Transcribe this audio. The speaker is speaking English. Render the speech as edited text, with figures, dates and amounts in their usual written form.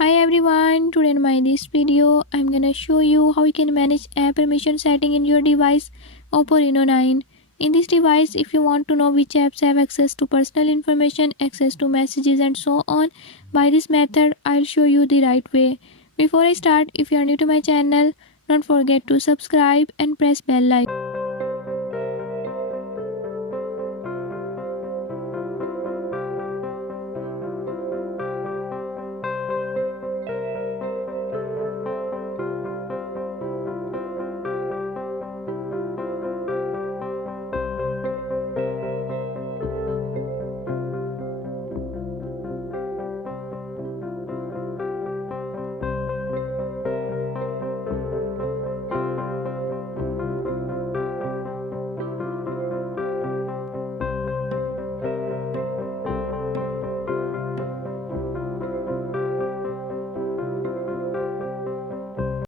Hi everyone, today in my this video I'm gonna show you how you can manage app permission setting in your device Oppo Reno 9. In this device, if you want to know which apps have access to personal information, access to messages and so on, by this method I'll show you the right way. Before I start, if you are new to my channel, don't forget to subscribe and press bell icon.